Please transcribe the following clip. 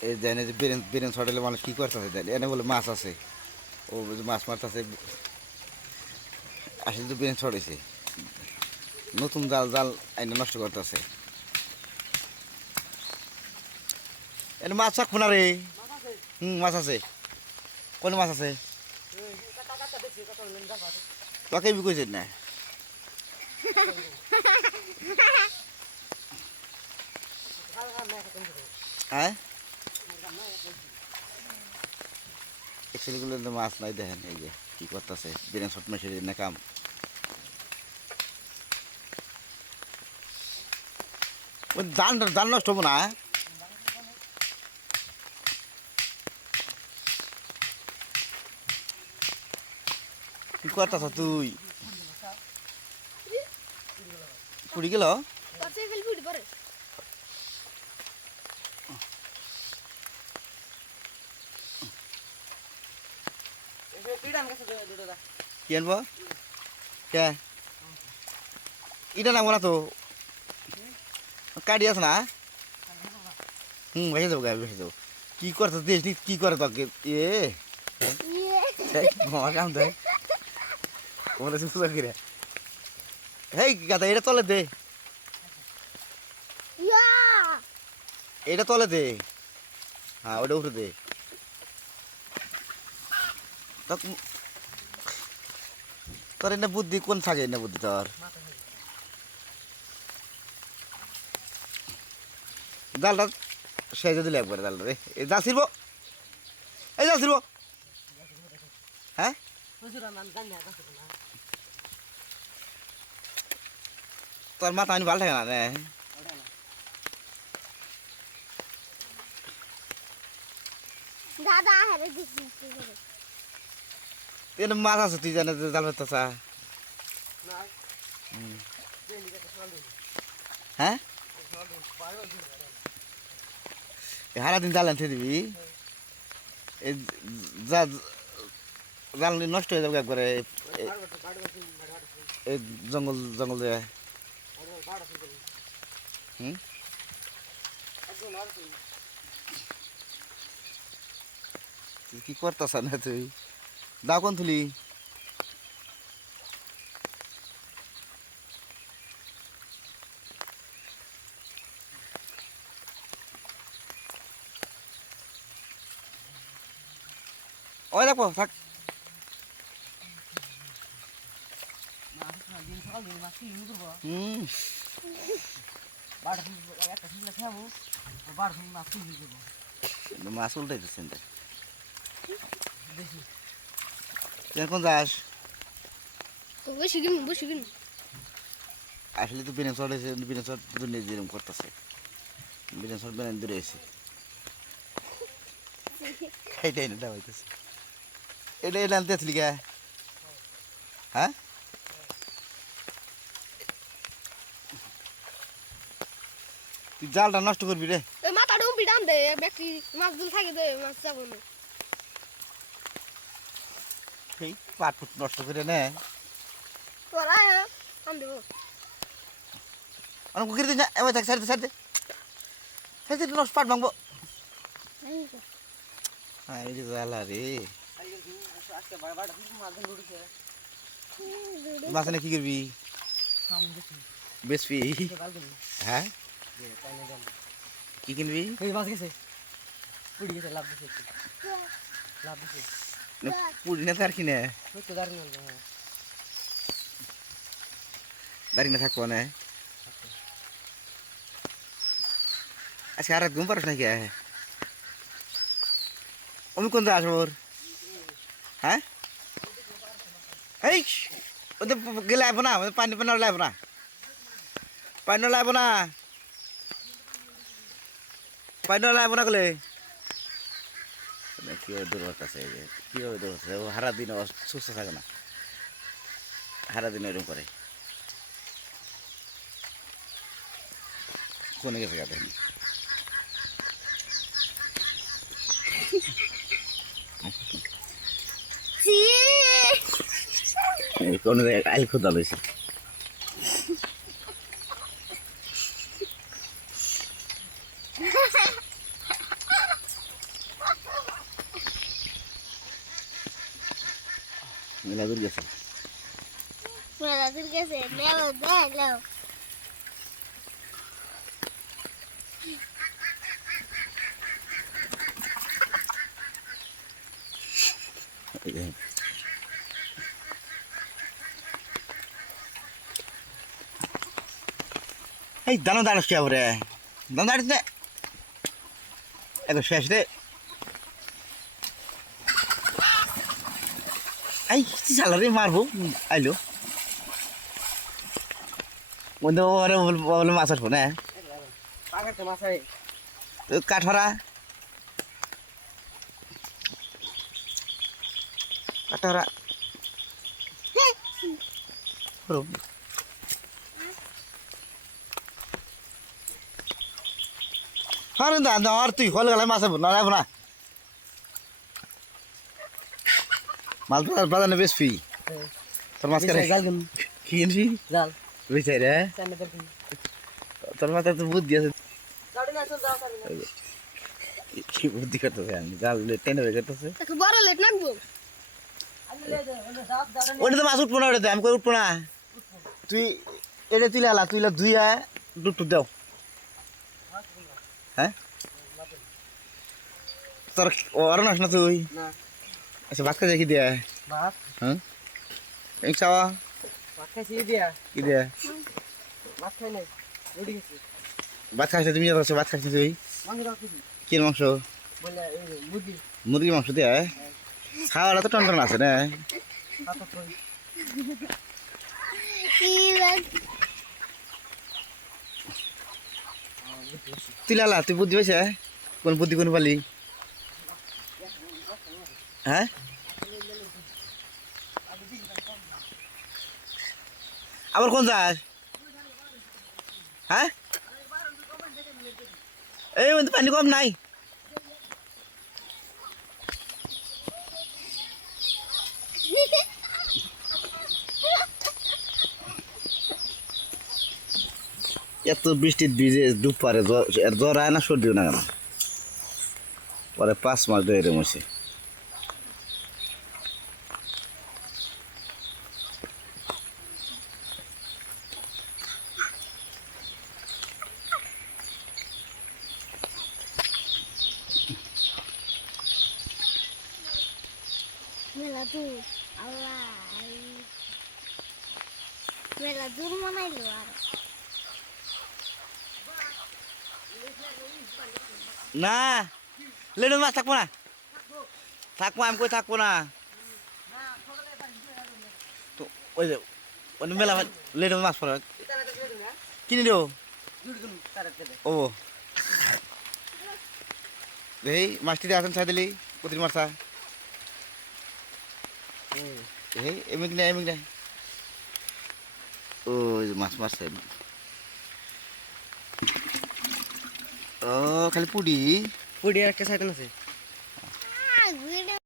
এই জানে যে বিরেন বিরেন ছড়াইলে মানুষ কী করতেছে দেন এনে বলে মাছ আছে ও মাছ মারতেছে আসলে তো বিরেন ছড়াইছে নতুন জাল জাল আইনে নষ্ট করতেছে এনে মাছ থাকবো না রে মাছ আছে কোন মাছ আছে তোকে বিকইছে না হ্যাঁ এক্সুয়ালিগুলো মাছ নাই দেখেন এই যে কি করতেছে বিরিয়ানি শর্ট মেশিন না কাম ওই জাল জাল নষ্ট হবো না কি করতেছ তুই পুড়ি গেল কি আনবো কে এটা নামবো না তো কাটি আছে না ভেসে দেবো গায়ে ভেসে দেবো কি করতে দেশ কি করে তোকে এ কাম দেয় ওরা সুস্থ করে হেই গাদা এটা তলে দে এটা তলে দে হ্যাঁ ওটা উঠে দে তোর এনে বুদ্ধি কোন থাকে এনে বুদ্ধি তোর জালটা সেজে দিলে একবারে জালটা রে এই জাল ছিড়ব এই জাল ছিড়ব হ্যাঁ তোর মাথা আমি ভালো থাকে না রে দাদা এনে মাছ আছে তুই জানে জাল মারতেছা হ্যাঁ সারাদিন জাল আনতে দিবি এই জাল নষ্ট হয়ে যাবে একবারে এই জঙ্গল জঙ্গল দিয়ে কি করতেছ না তুই দাও কোন তুলি ওই দেখো থাক মাছ উল্টাই দিচ্ছেন কোন যাস আসলে তো বিরিয়ানি চড়েছে বিরিয়ানি চট দুনিয়া যেরকম করতেছে বিরিয়ানি চট বিরিয়ানি দূরে এসে এইটাই না দাবাইতেছে এটা এটা আনতে আসলি কে হ্যাঁ তুই জালটা নষ্ট করবি রে মাথা ডুবি ডাম দে ব্যক্তি মাছগুলো থাকে দে মাছ যাবো না এই পাট ফুট নষ্ট করে নে তোরা আম দেবো অনেক কুকির দিন যা এবার থাক সাইড সাইড সাইড নষ্ট পাট ভাঙবো হ্যাঁ এই যে জ্বালা রে মাছ এনে কি করবি বেচবি হ্যাঁ কি কিনবি পুরি না তার কিনে দাঁড়িয়ে না থাকবো না আজকে আর ঘুম পারিস নাকি আমি কোন যা আসবো হ্যাঁ এই ওদের গেলে আসবো না পানি পানি লাগবো না পানি লাগবো না পানি লাগবো না গেলে কীভাবে দূর হচ্ছে কীভাবে দূর হচ্ছে ও সারা দিন সুস্থ থাকে না সারা দিন এরকম করে কোনে গেছে গা দেখেন কোনো জায়গায় আইল খোদা লইছে মেলা দূর গেছে মেলা দূর গেছে লেও দে লেও এই দানো দাঁড়াস কে রে দানো দাঁড়িস নে এগো শেষ রে এই কি চালারে মারবো আইলো বন্ধু ওরে বলে মাছ আসবো না পাকাতে মাছাই কাঠরা কাঠরা আরে দাদা আর তুই হল গেলে মাছ না লাগবো না মাছ বাজার বেশ ফি তোর মাছ করে জাল দিন কি কিনছি জাল বুঝছে রে সামনে দেখুন তোর মাথায় তো বুদ্ধি আছে যাও না যাও যাও কি বুদ্ধি করতেছে আমি জাল টেনে হয়ে করতেছে একটু বড় লেট নাকবো আমি লে দে দাও দাও ওটা তো মাছ উঠবো না ওটাতে আমি কই উঠবো না তুই এটা তুই আলা তুই ধুইয়া ডুব টুপ দাও হ্যাঁ তোর ওর নাস না তুই না আচ্ছা ভাত খাই কি দিয়া ভাত হ্যাঁ এক চাওয়া ভাত খাইছি দিয়া কি দিয়া ভাত খাই নাই রেডি গেছি ভাত খাইছে তুমি যাচ্ছ ভাত খাইছিস তুই মাংস দাও কি কি মাংস বলে এই মুদি মুরগি মাংস দিয়া খাওয়াটা তো টন টন আছে না হাত কই কি লাগ তুই লালা তুই বুদ্ধি পাইছে কোন বুদ্ধি কোন পালি হ্যাঁ আবার কোন যাস হ্যাঁ এই মধ্যে পানি কম নাই এত বৃষ্টির ভিজে ডুব পারে জ্বর আয় না সর্দিও না কেন পরে 5 মাস ধরে এরম হয়েছে মেলা দূর আল্লাহ মেলা দূর মানাইলো আর না লেডো মাছ থাকবো না থাকবো আমি কই থাকবো না তো ওই যে ওই মেলা লেডো মাছ পড়ে কিনে দেবো ও এই মাছটি আসেন ছাই দিলি প্রতিদিন মাছা এই এমনি না এমনি না ও মাছ মারছে ও খালি পুডি পুডি একটা সাইড আছে